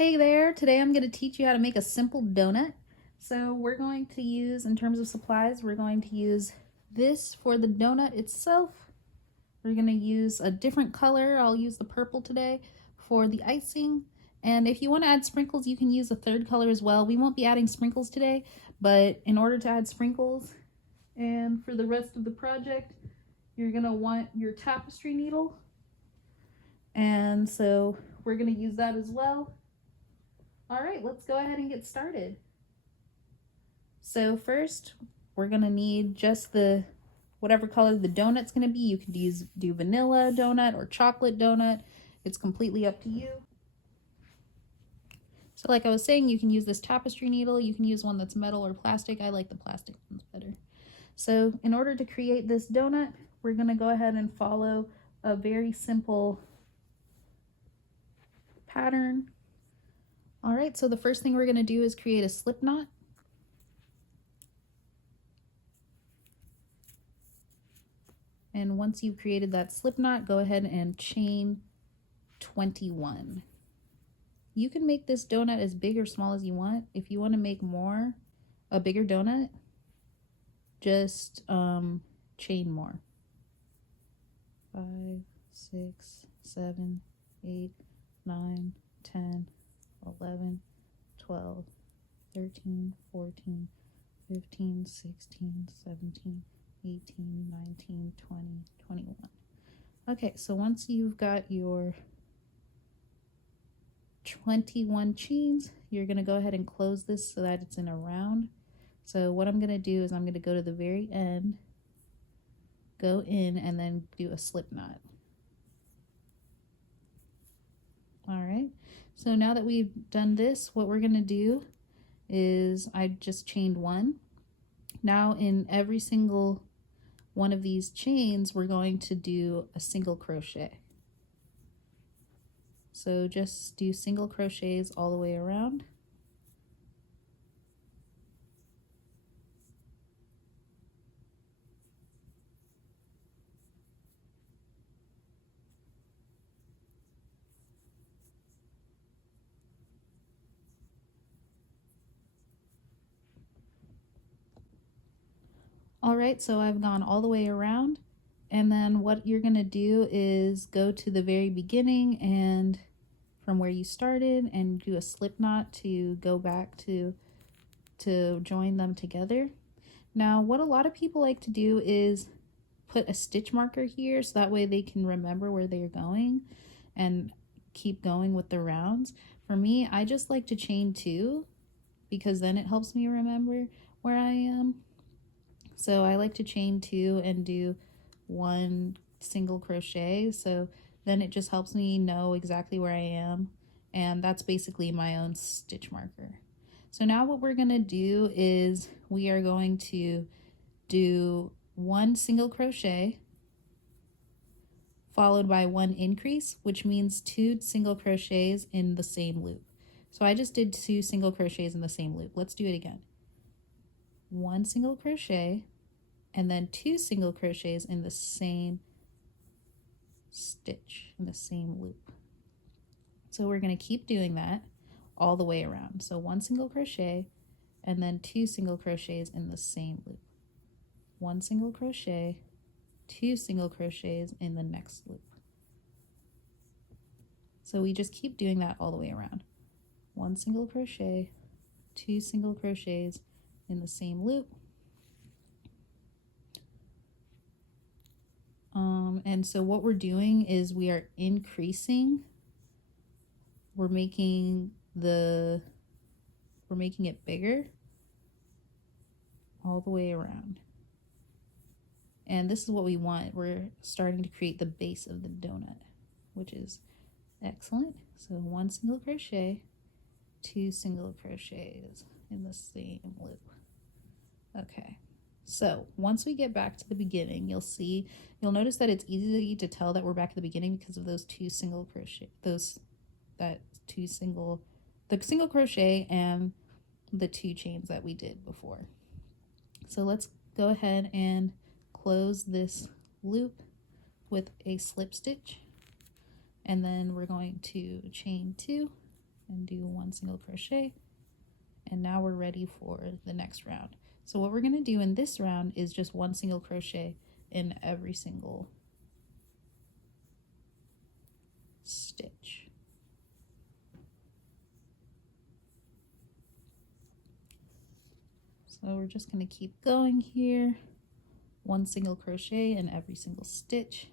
Hey there, today I'm going to teach you how to make a simple donut. So we're going to use, in terms of supplies, we're going to use this for the donut itself. We're going to use a different color. I'll use the purple today for the icing. And if you want to add sprinkles, you can use a third color as well. We won't be adding sprinkles today, but in order to add sprinkles and for the rest of the project, you're going to want your tapestry needle. And so we're going to use that as well. All right, let's go ahead and get started. So first, we're gonna need just the whatever color the donut's gonna be. You could do vanilla donut or chocolate donut. It's completely up to you. So like I was saying, you can use this tapestry needle. You can use one that's metal or plastic. I like the plastic ones better. So in order to create this donut, we're gonna go ahead and follow a very simple pattern. All right, so the first thing we're going to do is create a slip knot. And once you've created that slip knot, go ahead and chain 21. You can make this donut as big or small as you want. If you want to make a bigger donut, just chain more. 5, 6, 7, 8, 9, 10, 11, 12, 13, 14, 15, 16, 17, 18, 19, 20, 21. Okay, so once you've got your 21 chains, you're going to go ahead and close this so that it's in a round. So what I'm going to do is I'm going to go to the very end, go in, and then do a slip knot. All right, so now that we've done this, what we're going to do is I just chained one. Now in every single one of these chains, we're going to do a single crochet. So just do single crochets all the way around. All right, so I've gone all the way around, and then what you're gonna do is go to the very beginning and from where you started and do a slip knot to go back to join them together. Now, what a lot of people like to do is put a stitch marker here so that way they can remember where they're going and keep going with the rounds. For me, I just like to chain 2 because then it helps me remember where I am. So I like to chain 2 and do 1 single crochet. So then it just helps me know exactly where I am. And that's basically my own stitch marker. So now what we're going to do is we are going to do 1 single crochet followed by 1 increase, which means 2 single crochets in the same loop. So I just did 2 single crochets in the same loop. Let's do it again. 1 single crochet and then 2 single crochets in the same stitch, in the same loop. So we're going to keep doing that all the way around. So 1 single crochet and then 2 single crochets in the same loop. 1 single crochet, 2 single crochets in the next loop. So we just keep doing that all the way around. 1 single crochet, 2 single crochets in the same loop. And so what we're doing is we are increasing. We're making it bigger all the way around. And this is what we want. We're starting to create the base of the donut, which is excellent. So 1 single crochet, 2 single crochets in the same loop. Okay. So once we get back to the beginning, you'll notice that it's easy to tell that we're back at the beginning because of those 2 single crochet, the single crochet and the 2 chains that we did before. So let's go ahead and close this loop with a slip stitch, and then we're going to chain 2 and do 1 single crochet. And now we're ready for the next round. So what we're going to do in this round is just 1 single crochet in every single stitch. So we're just going to keep going here. 1 single crochet in every single stitch.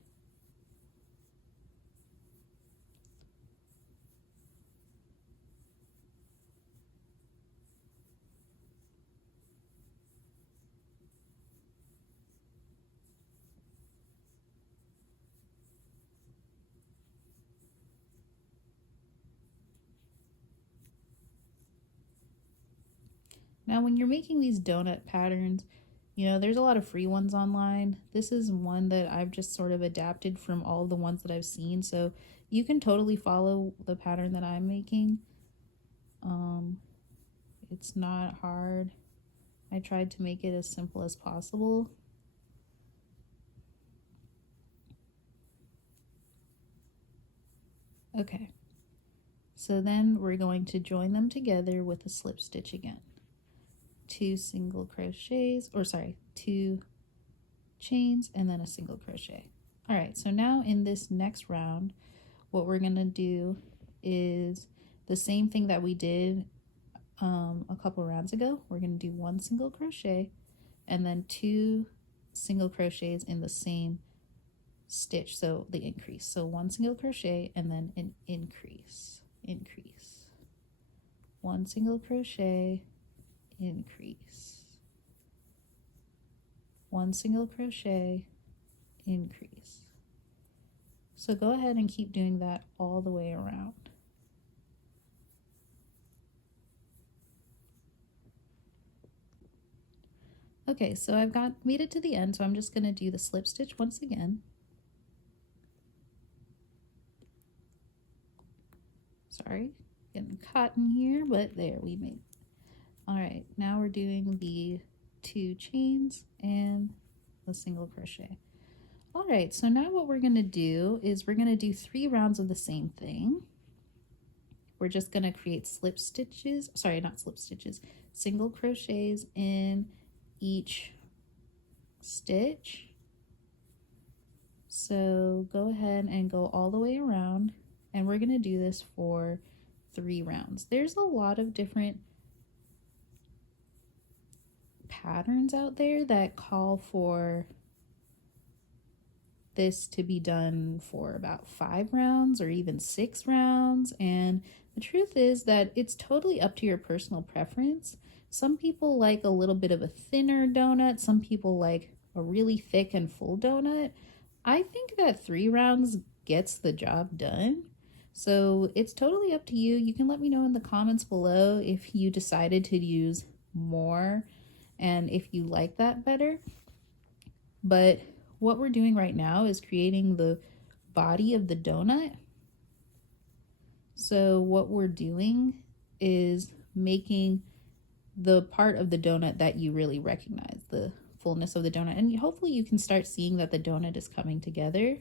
Now when you're making these donut patterns, there's a lot of free ones online. This is one that I've just sort of adapted from all the ones that I've seen. So you can totally follow the pattern that I'm making. It's not hard. I tried to make it as simple as possible. Okay, so then we're going to join them together with a slip stitch again. 2 single crochets, 2 chains, and then a single crochet. All right, so now in this next round, what we're gonna do is the same thing that we did a couple rounds ago. We're gonna do 1 single crochet and then 2 single crochets in the same stitch, so the increase. So 1 single crochet and then an increase. 1 single crochet, increase. 1 single crochet, increase. So go ahead and keep doing that all the way around. Okay, so I've made it to the end, so I'm just going to do the slip stitch once again. Sorry, getting caught in here, but there, we made it. All right, now we're doing the 2 chains and the single crochet. All right, so now what we're gonna do is we're gonna do 3 rounds of the same thing. We're just gonna create slip stitches, single crochets in each stitch. So go ahead and go all the way around, and we're gonna do this for 3 rounds. There's a lot of different patterns out there that call for this to be done for about 5 rounds or even 6 rounds, and the truth is that it's totally up to your personal preference. Some people like a little bit of a thinner donut, some people like a really thick and full donut. I think that 3 rounds gets the job done. So it's totally up to you. You can let me know in the comments below if you decided to use more and if you like that better. But what we're doing right now is creating the body of the donut. So what we're doing is making the part of the donut that you really recognize, the fullness of the donut. And hopefully you can start seeing that the donut is coming together.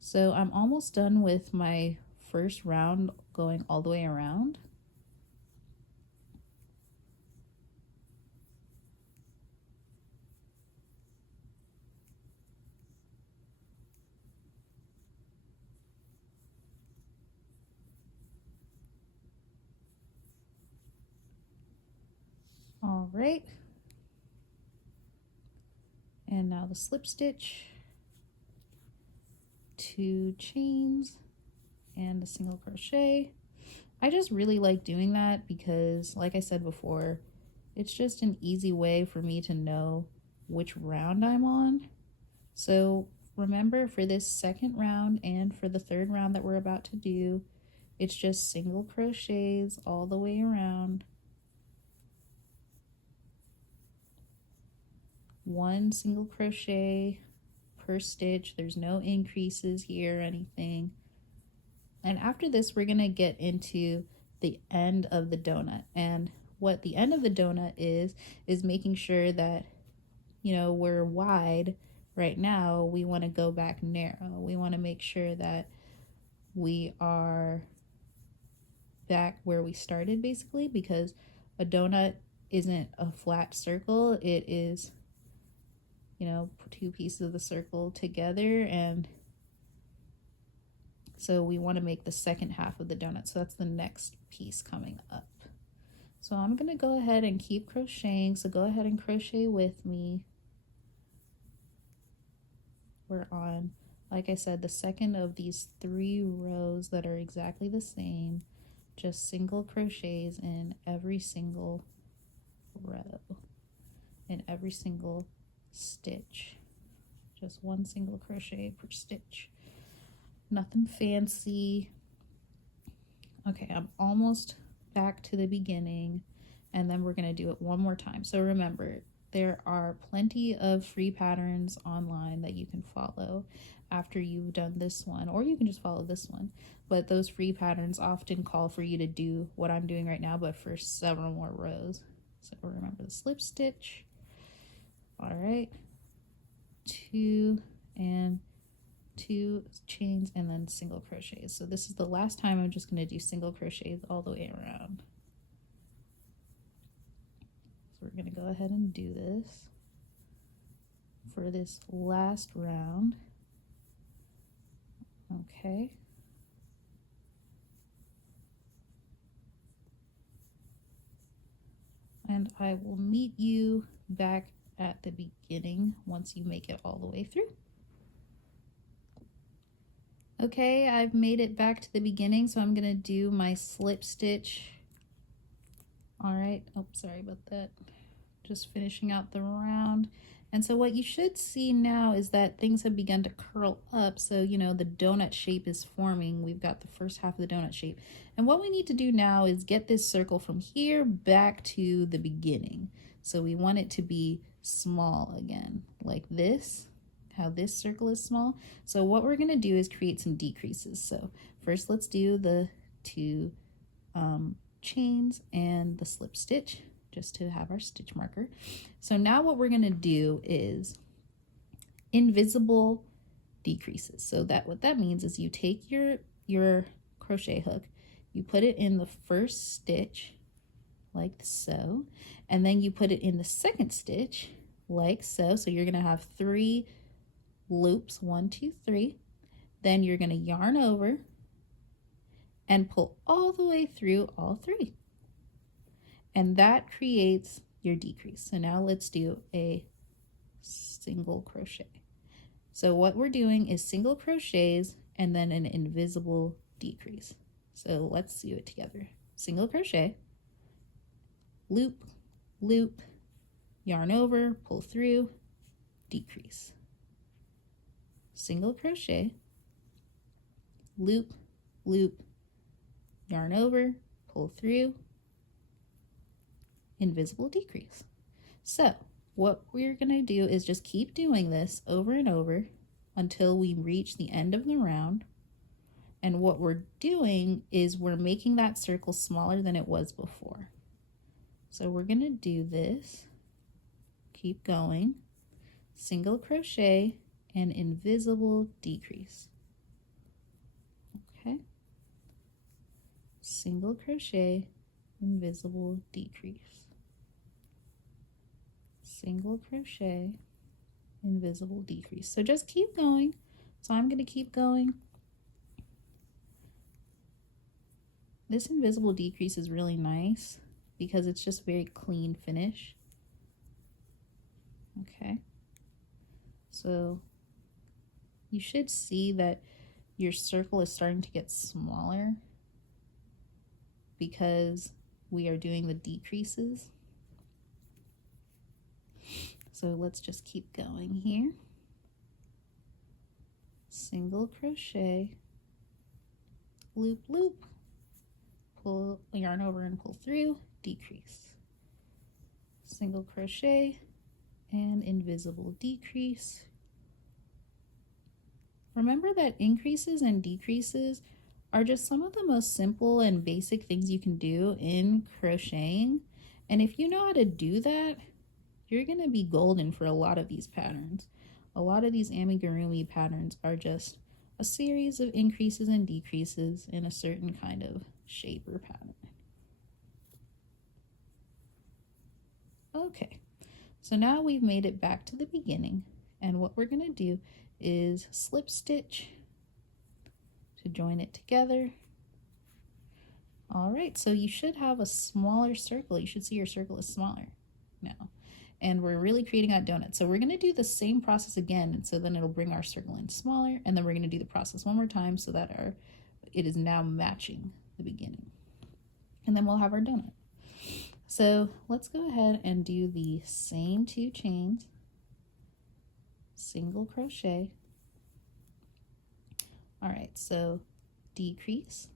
So I'm almost done with my first round going all the way around. All right, and now the slip stitch, 2 chains and a single crochet. I just really like doing that because, like I said before, it's just an easy way for me to know which round I'm on. So remember, for this second round and for the third round that we're about to do, it's just single crochets all the way around. 1 single crochet per stitch. There's no increases here or anything. And after this, we're gonna get into the end of the donut. And what the end of the donut is making sure that, we're wide right now. We want to go back narrow. We want to make sure that we are back where we started basically, because a donut isn't a flat circle. It is, you know, two pieces of the circle together, and so we want to make the second half of the donut. So that's the next piece coming up. So I'm going to go ahead and keep crocheting. So go ahead and crochet with me. We're on, like I said, the second of these 3 rows that are exactly the same. Just single crochets in every single row, in every single stitch. Just 1 single crochet per stitch. Nothing fancy. Okay, I'm almost back to the beginning, and then we're going to do it one more time. So remember, there are plenty of free patterns online that you can follow after you've done this one, or you can just follow this one. But those free patterns often call for you to do what I'm doing right now, but for several more rows. So remember the slip stitch. All right, 2 and 2 chains, and then single crochets. So this is the last time I'm just going to do single crochets all the way around. So we're going to go ahead and do this for this last round. Okay. And I will meet you back at the beginning once you make it all the way through. Okay, I've made it back to the beginning, so I'm gonna do my slip stitch. All right, oh, sorry about that. Just finishing out the round. And so what you should see now is that things have begun to curl up. So, you know, the donut shape is forming. We've got the first half of the donut shape. And what we need to do now is get this circle from here back to the beginning. So we want it to be small again, like this, how this circle is small. So what we're gonna do is create some decreases. So first let's do the 2 chains and the slip stitch, just to have our stitch marker. So now what we're gonna do is invisible decreases. So that what that means is you take your crochet hook, you put it in the first stitch like so, and then you put it in the second stitch like so. So you're gonna have 3 loops, 1, 2, 3. Then you're gonna yarn over and pull all the way through all 3. And that creates your decrease. So now let's do a single crochet. So what we're doing is single crochets and then an invisible decrease. So let's do it together. Single crochet, loop, loop, yarn over, pull through, decrease. Single crochet, loop, loop, yarn over, pull through, invisible decrease. So what we're going to do is just keep doing this over and over until we reach the end of the round. And what we're doing is we're making that circle smaller than it was before. So we're going to do this, keep going, single crochet and invisible decrease. Okay, single crochet, invisible decrease, single crochet, invisible decrease. So just keep going. So I'm going to keep going. This invisible decrease is really nice because it's just very clean finish. Okay, so you should see that your circle is starting to get smaller because we are doing the decreases. So let's just keep going here. Single crochet, loop, loop, pull, yarn over and pull through, decrease. Single crochet and invisible decrease. Remember that increases and decreases are just some of the most simple and basic things you can do in crocheting. And if you know how to do that, you're going to be golden for a lot of these patterns. A lot of these amigurumi patterns are just a series of increases and decreases in a certain kind of shape or pattern. Okay, so now we've made it back to the beginning, and what we're going to do is slip stitch to join it together. All right, so you should have a smaller circle. You should see your circle is smaller now. And we're really creating that donut. So we're going to do the same process again, and so then it'll bring our circle in smaller, and then we're going to do the process one more time so that it is now matching the beginning. And then we'll have our donut. So let's go ahead and do the same 2 chains, single crochet. All right, so decrease.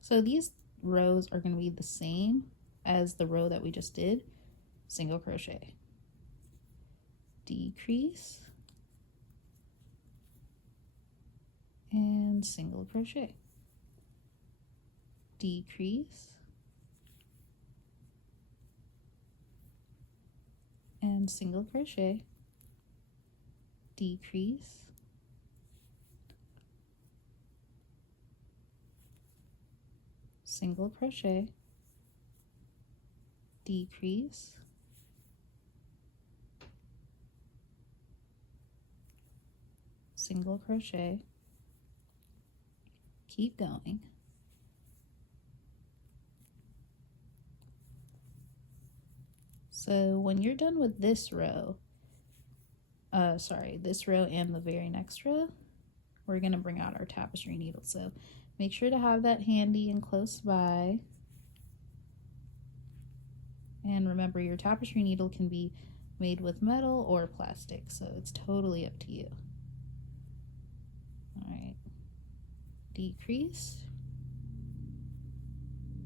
So these rows are going to be the same as the row that we just did, single crochet, decrease, and single crochet, decrease, and single crochet, decrease, single crochet, decrease, single crochet, keep going, so when you're done with this row, this row and the very next row, we're going to bring out our tapestry needle. So make sure to have that handy and close by. And remember, your tapestry needle can be made with metal or plastic, so it's totally up to you. All right, decrease,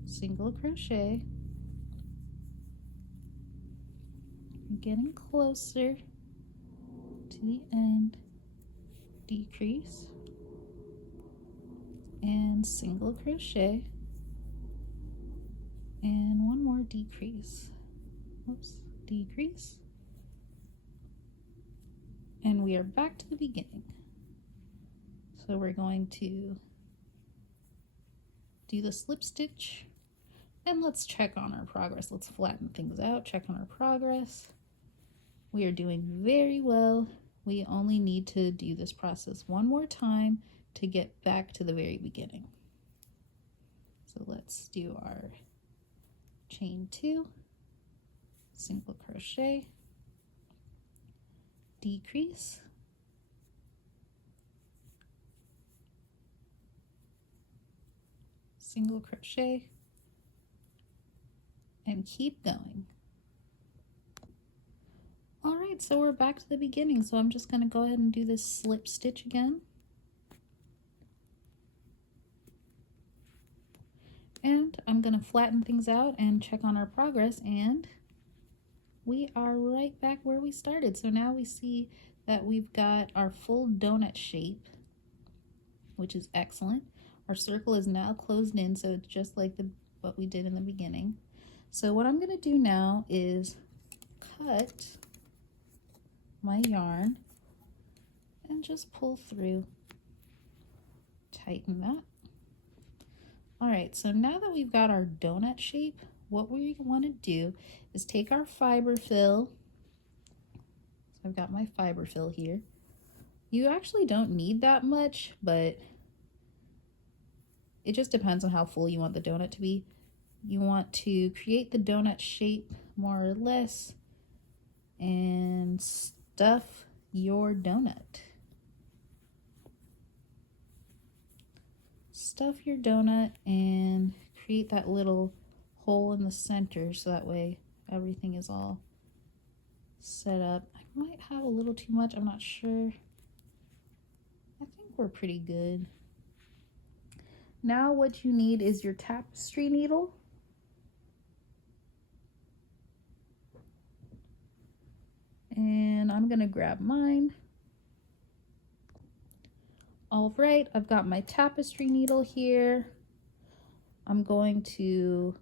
single crochet, getting closer to the end, decrease, and single crochet, and one more decrease. Oops, decrease, and we are back to the beginning. So we're going to do the slip stitch, and let's check on our progress. Let's flatten things out, check on our progress. We are doing very well. We only need to do this process one more time to get back to the very beginning. So let's do our chain 2, single crochet, decrease, single crochet, and keep going. All right, so we're back to the beginning. So I'm just going to go ahead and do this slip stitch again. And I'm going to flatten things out and check on our progress, and we are right back where we started. So now we see that we've got our full donut shape, which is excellent. Our circle is now closed in, so it's just like what we did in the beginning. So what I'm going to do now is cut my yarn and just pull through, tighten that. All right, so now that we've got our donut shape, what we want to do is take our fiber fill. So I've got my fiber fill here. You actually don't need that much, but it just depends on how full you want the donut to be. You want to create the donut shape more or less and stuff your donut. Stuff your donut and create that little hole in the center so that way everything is all set up. I might have a little too much, I'm not sure. I think we're pretty good. Now what you need is your tapestry needle. And I'm gonna grab mine. All right, I've got my tapestry needle here. I'm going to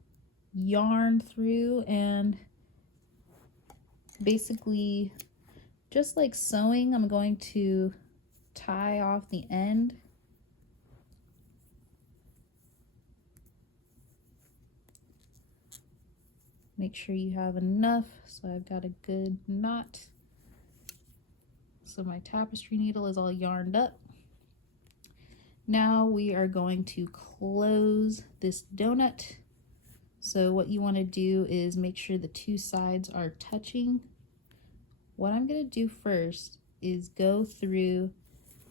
yarn through and basically, just like sewing, I'm going to tie off the end. Make sure you have enough. So I've got a good knot. So my tapestry needle is all yarned up. Now we are going to close this donut. So what you want to do is make sure the two sides are touching. What I'm going to do first is go through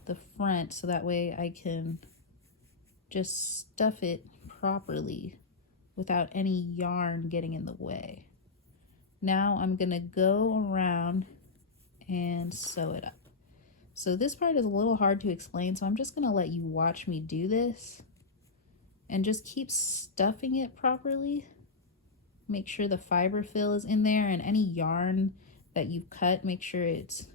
the front so that way I can just stuff it properly without any yarn getting in the way. Now I'm going to go around and sew it up. So this part is a little hard to explain, so I'm just going to let you watch me do this and just keep stuffing it properly. Make sure the fiber fill is in there, and any yarn that you've cut, make sure it's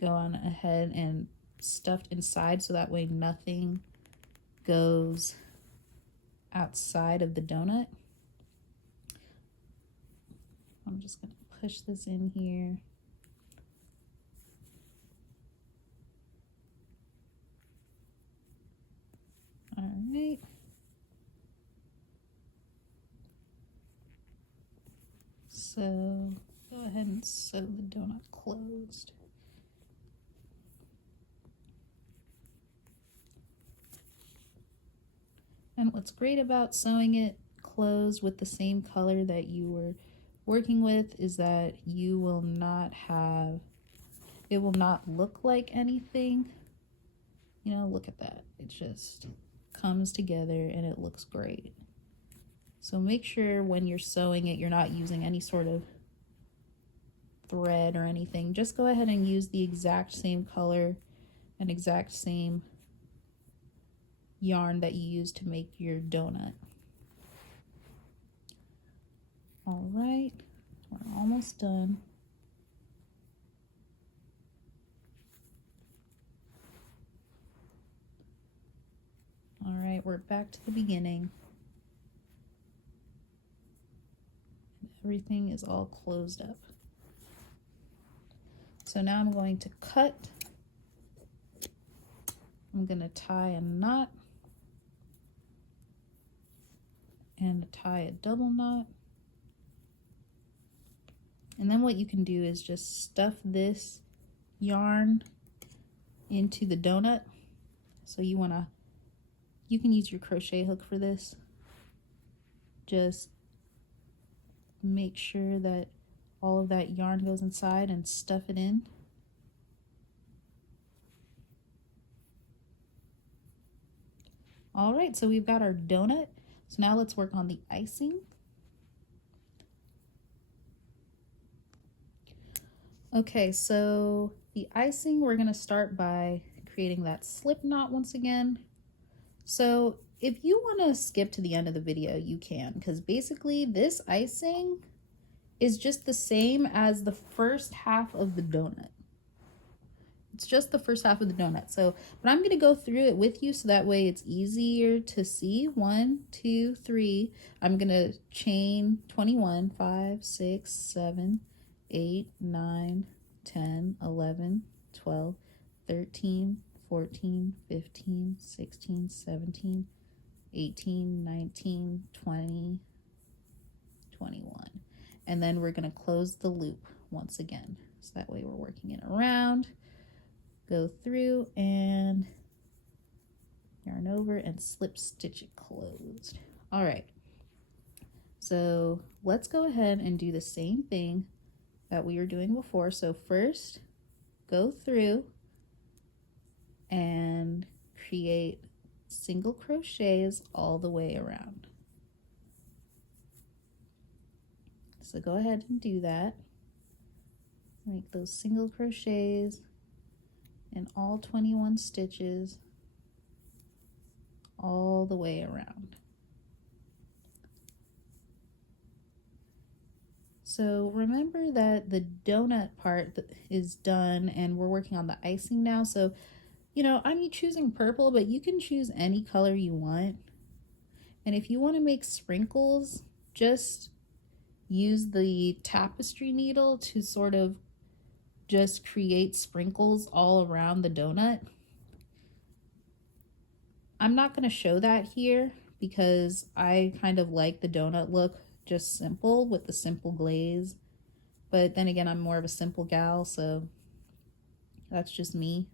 gone ahead and stuffed inside so that way nothing goes outside of the donut. I'm just going to push this in here. All right. So go ahead and sew the donut closed. And what's great about sewing it closed with the same color that you were working with is that you will not have, it will not look like anything. You know, look at that. It just comes together and it looks great. So make sure when you're sewing it, you're not using any sort of thread or anything. Just go ahead and use the exact same color and exact same yarn that you use to make your donut. All right, we're almost done. All right, we're back to the beginning. Everything is all closed up. So now I'm going to cut. I'm going to tie a knot and tie a double knot. And then what you can do is just stuff this yarn into the donut. So you can use your crochet hook for this. Just make sure that all of that yarn goes inside and stuff it in. All right, so we've got our donut. So now let's work on the icing. Okay, so the icing, we're gonna start by creating that slip knot once again. So if you wanna skip to the end of the video, you can, because basically this icing is just the same as the first half of the donut. It's just the first half of the donut. So, but I'm gonna go through it with you so that way it's easier to see. 1, 2, 3. I'm gonna chain 21, 5, 6, 7, 8, 9, 10, 11, 12, 13, 14, 15, 16, 17, 18, 19, 20, 21. And then we're gonna close the loop once again. So that way we're working it around. Go through and yarn over and slip stitch it closed. All right, so let's go ahead and do the same thing that we were doing before. So first, go through and create single crochets all the way around. So go ahead and do that. Make those single crochets in all 21 stitches all the way around. So remember that the donut part is done and we're working on the icing now. So, you know, I'm choosing purple, but you can choose any color you want. And if you want to make sprinkles, just use the tapestry needle to sort of just create sprinkles all around the donut. I'm not going to show that here because I kind of like the donut look just simple with the simple glaze. But then again, I'm more of a simple gal, so that's just me.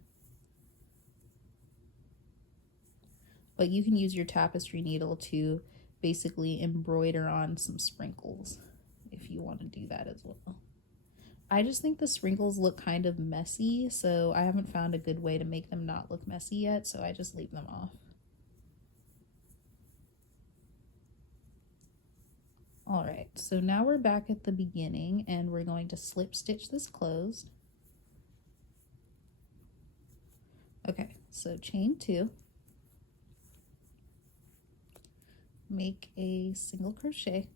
But you can use your tapestry needle to basically embroider on some sprinkles if you want to do that as well. I just think the sprinkles look kind of messy, so I haven't found a good way to make them not look messy yet, so I just leave them off. All right, so now we're back at the beginning and we're going to slip stitch this closed. Okay, so chain 2, make a single crochet,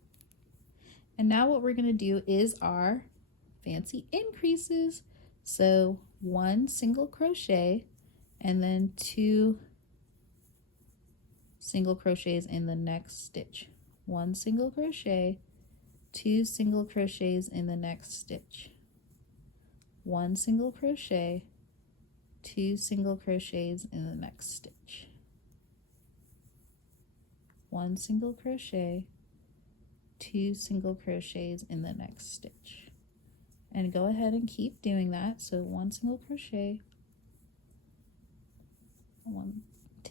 and now what we're going to do is our fancy increases. So 1 single crochet and then 2 single crochets in the next stitch. 1 single crochet, 2 single crochets in the next stitch. 1 single crochet, 2 single crochets in the next stitch. 1 single crochet, 2 single crochets in the next stitch. And go ahead and keep doing that. So 1 single crochet, 1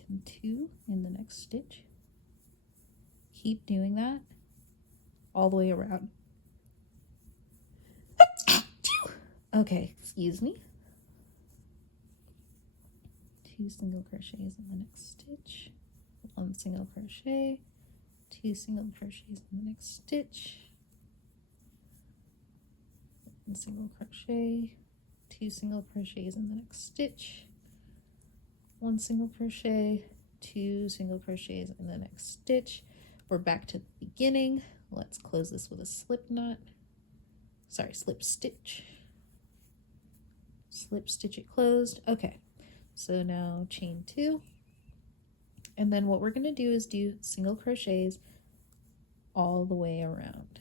and 2 in the next stitch. Keep doing that all the way around. Okay, excuse me. 2 single crochets in the next stitch. 1 single crochet, 2 single crochets in the next stitch. 1 single crochet, 2 single crochets in the next stitch. 1 single crochet, 2 single crochets in the next stitch. We're back to the beginning. Let's close this with a slip knot. Sorry, slip stitch. Slip stitch it closed. Okay, so now chain 2. And then what we're going to do is do single crochets all the way around.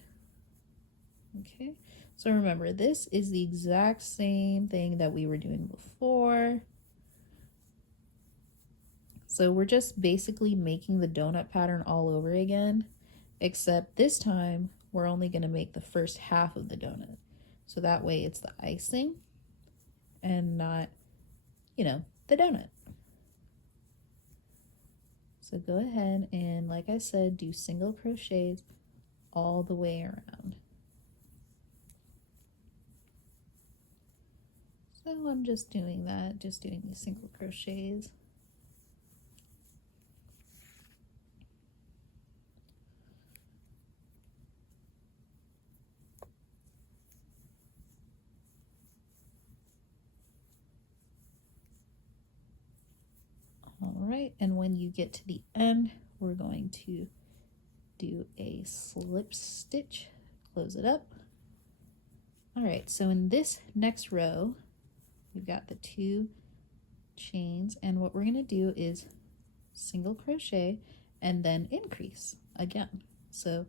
Okay, so remember, this is the exact same thing that we were doing before. So we're just basically making the donut pattern all over again, except this time we're only going to make the first half of the donut. So that way it's the icing and not, you know, the donut. So go ahead and, like I said, do single crochets all the way around. So I'm just doing that, just doing these single crochets. All right, and when you get to the end, we're going to do a slip stitch, close it up. All right, so in this next row, we've got the 2 chains, and what we're going to do is single crochet and then increase again. So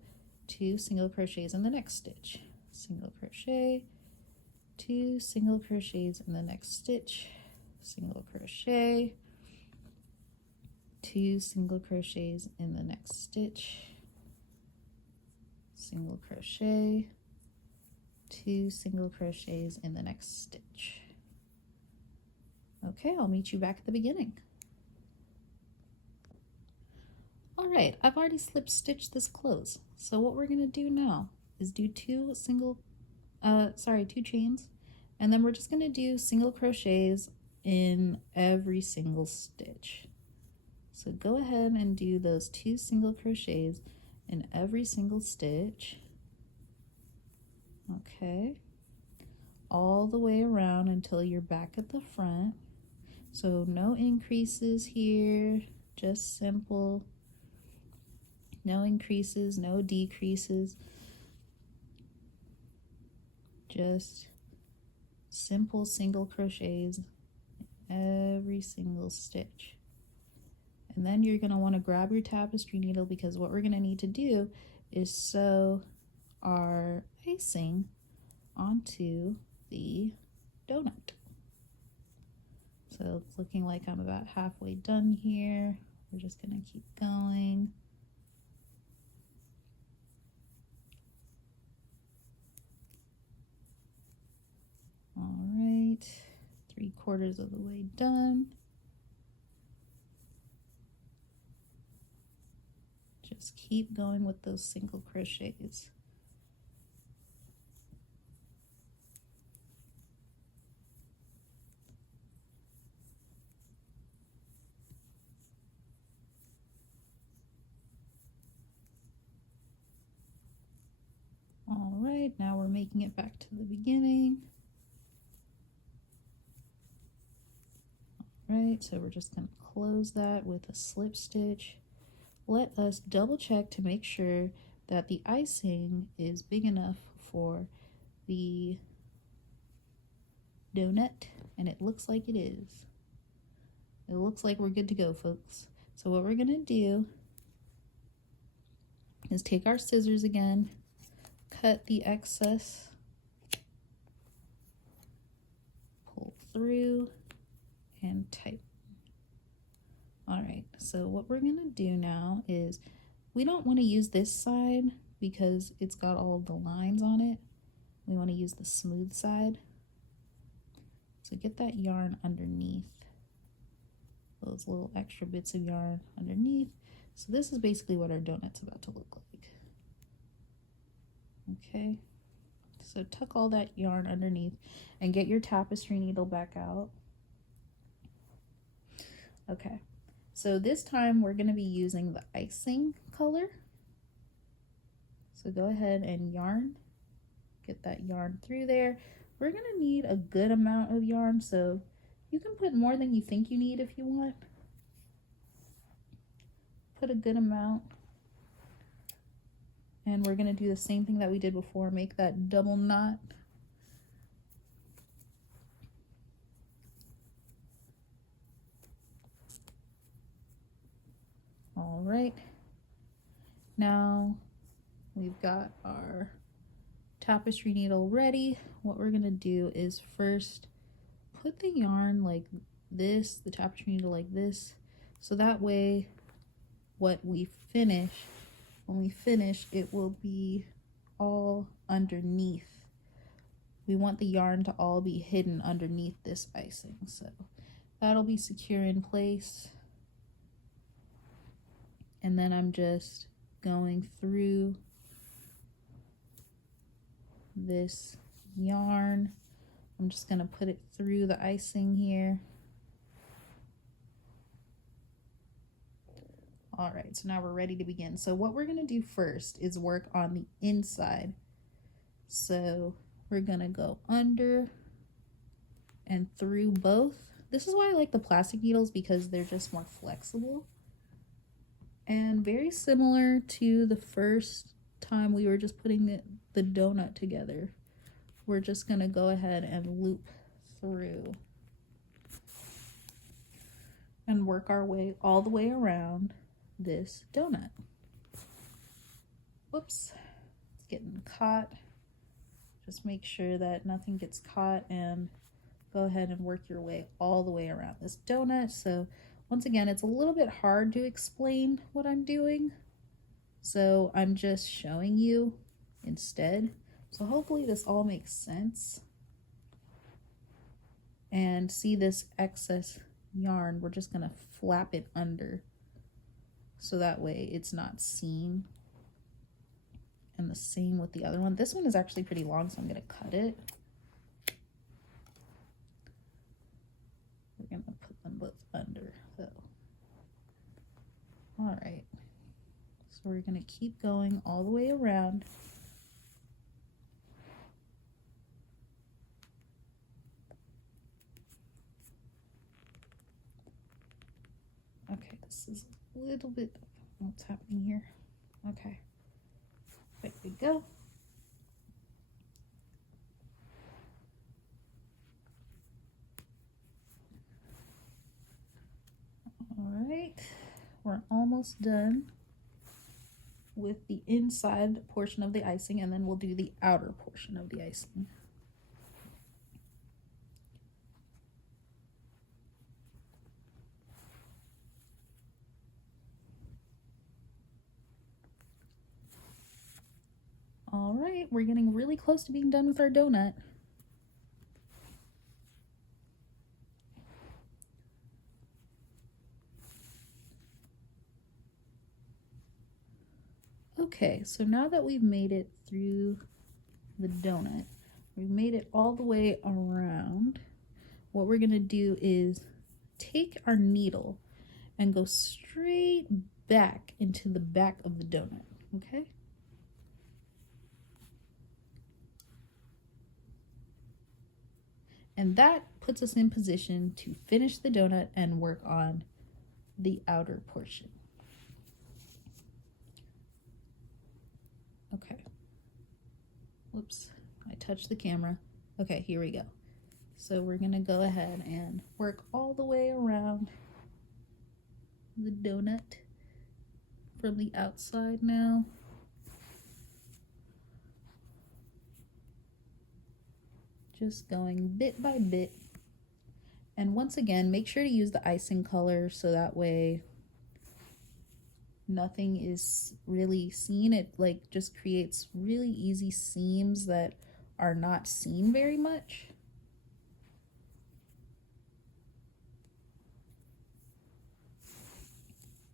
2 single crochets in the next stitch, single crochet, 2 single crochets in the next stitch, single crochet, 2 single crochets in the next stitch, single crochet, 2 single crochets in the next stitch. Okay, I'll meet you back at the beginning. All right, I've already slip stitched this close. So what we're gonna do now is do 2 chains, and then we're just gonna do single crochets in every single stitch. So go ahead and do those 2 single crochets in every single stitch. Okay, all the way around until you're back at the front. So no increases here, just simple. No increases, no decreases. Just simple single crochets in every single stitch. And then you're going to want to grab your tapestry needle, because what we're going to need to do is sew our icing onto the donut. So it's looking like I'm about halfway done here. We're just gonna keep going. All right, 3/4 of the way done. Just keep going with those single crochets. All right, now we're making it back to the beginning. All right, so we're just going to close that with a slip stitch. Let us double check to make sure that the icing is big enough for the donut, and it looks like it is. It looks like we're good to go, folks. So what we're gonna do is take our scissors again, cut the excess, pull through, and tighten. All right, so what we're gonna do now is, we don't want to use this side because it's got all of the lines on it. We want to use the smooth side. So get that yarn underneath, those little extra bits of yarn underneath. So this is basically what our donut's about to look like. Okay, so tuck all that yarn underneath and get your tapestry needle back out. Okay, so this time we're going to be using the icing color. So go ahead and yarn, get that yarn through there. We're going to need a good amount of yarn, so you can put more than you think you need if you want. Put a good amount. And we're going to do the same thing that we did before, make that double knot. All right. Now we've got our tapestry needle ready. What we're going to do is first put the yarn like this, the tapestry needle like this, so that way when we finish, it will be all underneath. We want the yarn to all be hidden underneath this icing, so that'll be secure in place. And then I'm just going through this yarn. I'm just going to put it through the icing here. All right, so now we're ready to begin. So what we're going to do first is work on the inside. So we're going to go under and through both. This is why I like the plastic needles, because they're just more flexible. And very similar to the first time we were just putting the donut together, we're just going to go ahead and loop through and work our way all the way around this donut. Whoops, it's getting caught. Just make sure that nothing gets caught and go ahead and work your way all the way around this donut. So once again, it's a little bit hard to explain what I'm doing, so I'm just showing you instead. So hopefully this all makes sense. And see this excess yarn, we're just gonna flap it under so that way it's not seen. And the same with the other one. This one is actually pretty long, so I'm gonna cut it. We're gonna put them both under though. All right, so we're gonna keep going all the way around. Okay, this is a little bit, what's happening here? Okay, there we go. All right, we're almost done with the inside portion of the icing, and then we'll do the outer portion of the icing. right, we're getting really close to being done with our donut. Okay, so now that we've made it through the donut, we've made it all the way around, what we're gonna do is take our needle and go straight back into the back of the donut, okay? And that puts us in position to finish the donut and work on the outer portion. Okay. Whoops, I touched the camera. Okay, here we go. So we're gonna go ahead and work all the way around the donut from the outside now. Just going bit by bit. And once again, make sure to use the icing color so that way nothing is really seen. It like just creates really easy seams that are not seen very much.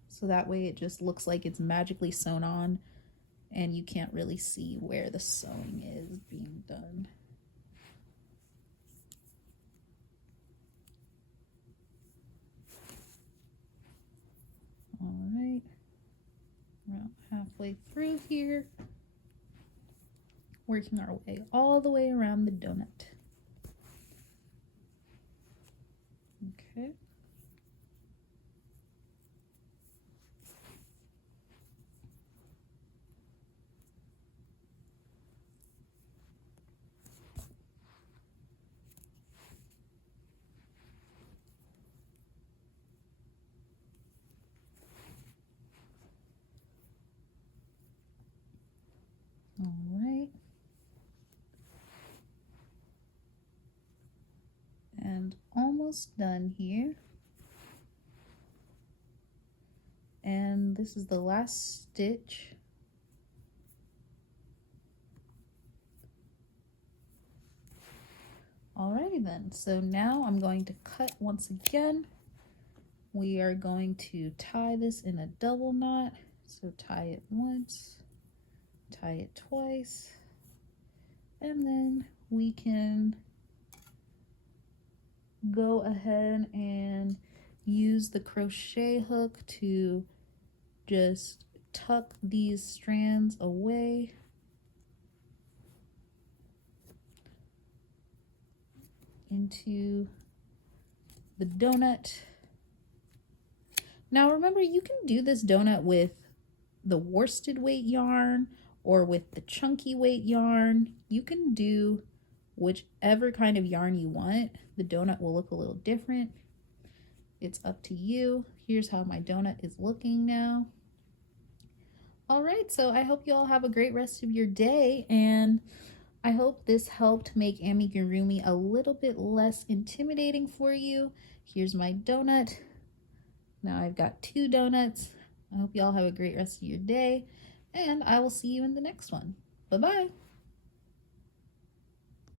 So that way it just looks like it's magically sewn on and you can't really see where the sewing is being done. All right, around halfway through here, working our way all the way around the donut. Okay. All right. And almost done here. And this is the last stitch. Alrighty then, so now I'm going to cut once again. We are going to tie this in a double knot. So tie it once, tie it twice, and then we can go ahead and use the crochet hook to just tuck these strands away. Into the donut. Now remember, you can do this donut with the worsted weight yarn or with the chunky weight yarn. You can do whichever kind of yarn you want. The donut will look a little different. It's up to you. Here's how my donut is looking now. All right, so I hope you all have a great rest of your day, and I hope this helped make amigurumi a little bit less intimidating for you. Here's my donut. Now I've got 2 donuts. I hope you all have a great rest of your day, and I will see you in the next one. Bye-bye.